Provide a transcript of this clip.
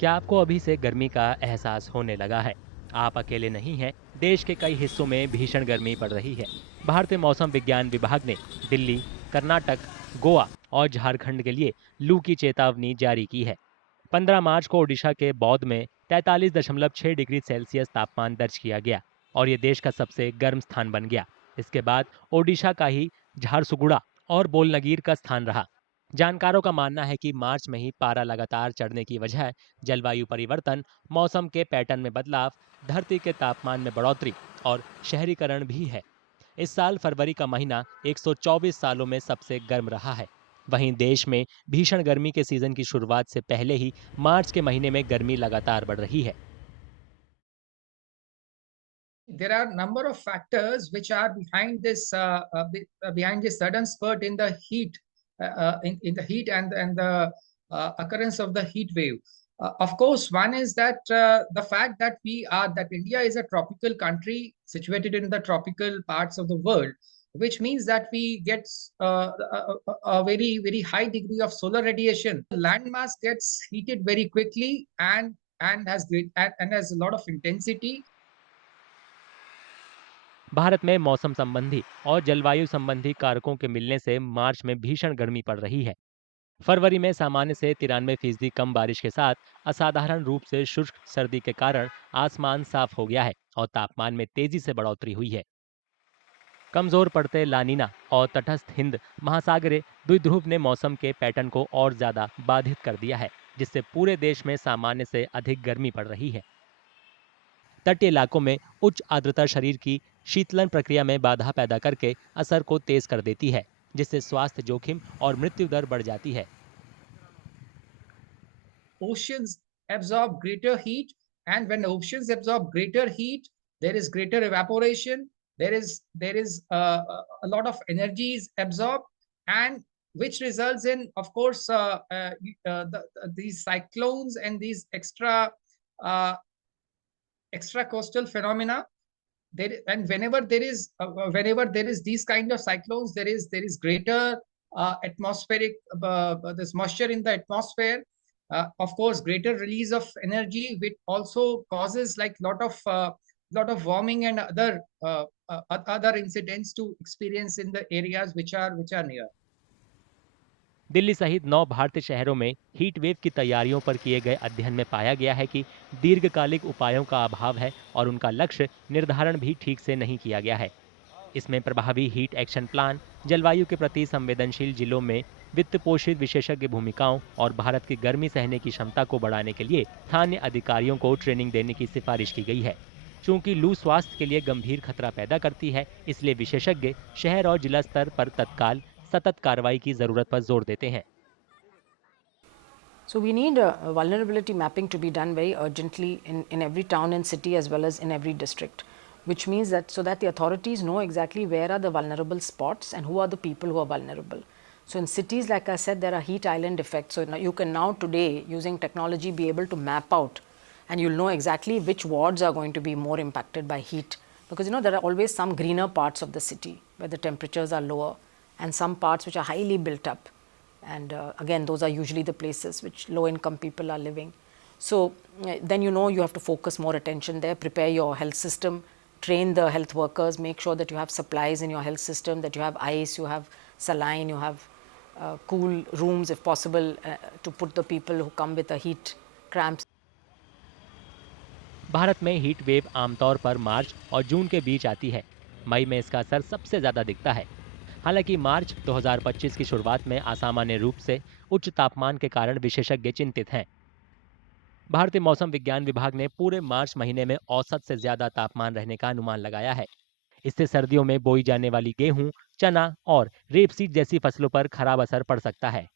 क्या आपको अभी से गर्मी का एहसास होने लगा है? आप अकेले नहीं हैं। देश के कई हिस्सों में भीषण गर्मी पड़ रही है। भारतीय मौसम विज्ञान विभाग ने दिल्ली, कर्नाटक, गोवा और झारखंड के लिए लू की चेतावनी जारी की है। 15 मार्च को ओडिशा के बौद्ध में 43.6 डिग्री सेल्सियस तापमान दर्ज किया गया और ये देश का सबसे गर्म स्थान बन गया। इसके बाद ओडिशा का ही झारसुगुड़ा और बोलनगीर का स्थान रहा। जानकारों का मानना है कि मार्च में ही पारा लगातार चढ़ने की वजह जलवायु परिवर्तन, मौसम के पैटर्न में बदलाव, धरती के तापमान में बढ़ोतरी और शहरीकरण भी है। इस साल फरवरी का महीना 124 सालों में सबसे गर्म रहा है। वहीं देश में भीषण गर्मी के सीजन की शुरुआत से पहले ही मार्च के महीने में गर्मी लगातार बढ़ रही है। There are a number of factors which are behind this sudden spurt in the heat, in the heat and the occurrence of the heat wave. Of course, one is that the fact that India is a tropical country situated in the tropical parts of the world, which means that we get a very high degree of solar radiation. Landmass gets heated very quickly and has a lot of intensity. Bharat में मौसम संबंधी और जलवायु संबंधी कारकों के मिलने से मार्च में भीषण गर्मी पड़ रही है। फरवरी में सामान्य से 93% कम बारिश के साथ असाधारण रूप से शुष्क सर्दी के कारण आसमान साफ हो गया है और तापमान में तेजी से बढ़ोतरी हुई है। कमजोर पड़ते लानीना और तटस्थ हिंद महासागरीय द्विध्रुव ने मौसम के पैटर्न को और ज्यादा बाधित कर दिया है, जिससे पूरे देश में सामान्य से अधिक गर्मी पड़ रही है। तटीय इलाकों में उच्च आर्द्रता शरीर की शीतलन प्रक्रिया में बाधा पैदा करके असर को तेज कर देती है, जिससे स्वास्थ्य जोखिम और मृत्यु दर बढ़ जाती है। Oceans absorb greater heat, and when oceans absorb greater heat, there is greater evaporation. There is a lot of energy is absorbed, and which results in, of course, these cyclones and these uh, extra coastal phenomena. And whenever there is these kind of cyclones, there is greater atmospheric this moisture in the atmosphere, of course greater release of energy, which also causes like lot of warming and other incidents to experience in the areas which are near. Delhi सहित 9 भारतीय शहरों में heat wave की तैयारियों पर किए गए अध्ययन में पाया गया है कि दीर्घकालिक उपायों का अभाव है और उनका लक्ष्य निर्धारण भी ठीक से नहीं किया गया है। इसमें प्रभावी हीट एक्शन प्लान, जलवायु के प्रति संवेदनशील जिलों में वित्त पोषित विशेषज्ञ भूमिकाओं और भारत की गर्मी सहने की क्षमता को बढ़ाने के लिए स्थानीय अधिकारियों को ट्रेनिंग देने की सिफारिश की गई है। चूंकि लू स्वास्थ्य के लिए गंभीर खतरा पैदा करती है, इसलिए विशेषज्ञ शहर और जिला स्तर पर तत्काल सतत कार्रवाई की जरूरत पर जोर देते हैं। So we need vulnerability mapping to be done very urgently in every town and city as well as in every district, which means that so that the authorities know exactly where are the vulnerable spots and who are the people who are vulnerable. So in cities, like I said, there are heat island effects. So you can now today, using technology, be able to map out, and you'll know exactly which wards are going to be more impacted by heat, because there are always some greener parts of the city where the temperatures are lower and some parts which are highly built up, and again those are usually the places which low income people are living. So then you have to focus more attention there, prepare your health system, train the health workers, make sure that you have supplies in your health system, that you have ice, you have saline, you have cool rooms if possible, to put the people who come with a heat cramps. Bharat में heat wave आमतौर पर मार्च और जून के बीच आती है। मई में इसका असर सबसे ज्यादा दिखता है। हालांकि मार्च 2025 की शुरुआत में असामान्य रूप से उच्च तापमान के कारण विशेषज्ञ चिंतित हैं। भारतीय मौसम विज्ञान विभाग ने पूरे मार्च महीने में औसत से ज्यादा तापमान रहने का अनुमान लगाया है। इससे सर्दियों में बोई जाने वाली गेहूं, चना और रेपसीड जैसी फसलों पर खराब असर पड़ सकता है।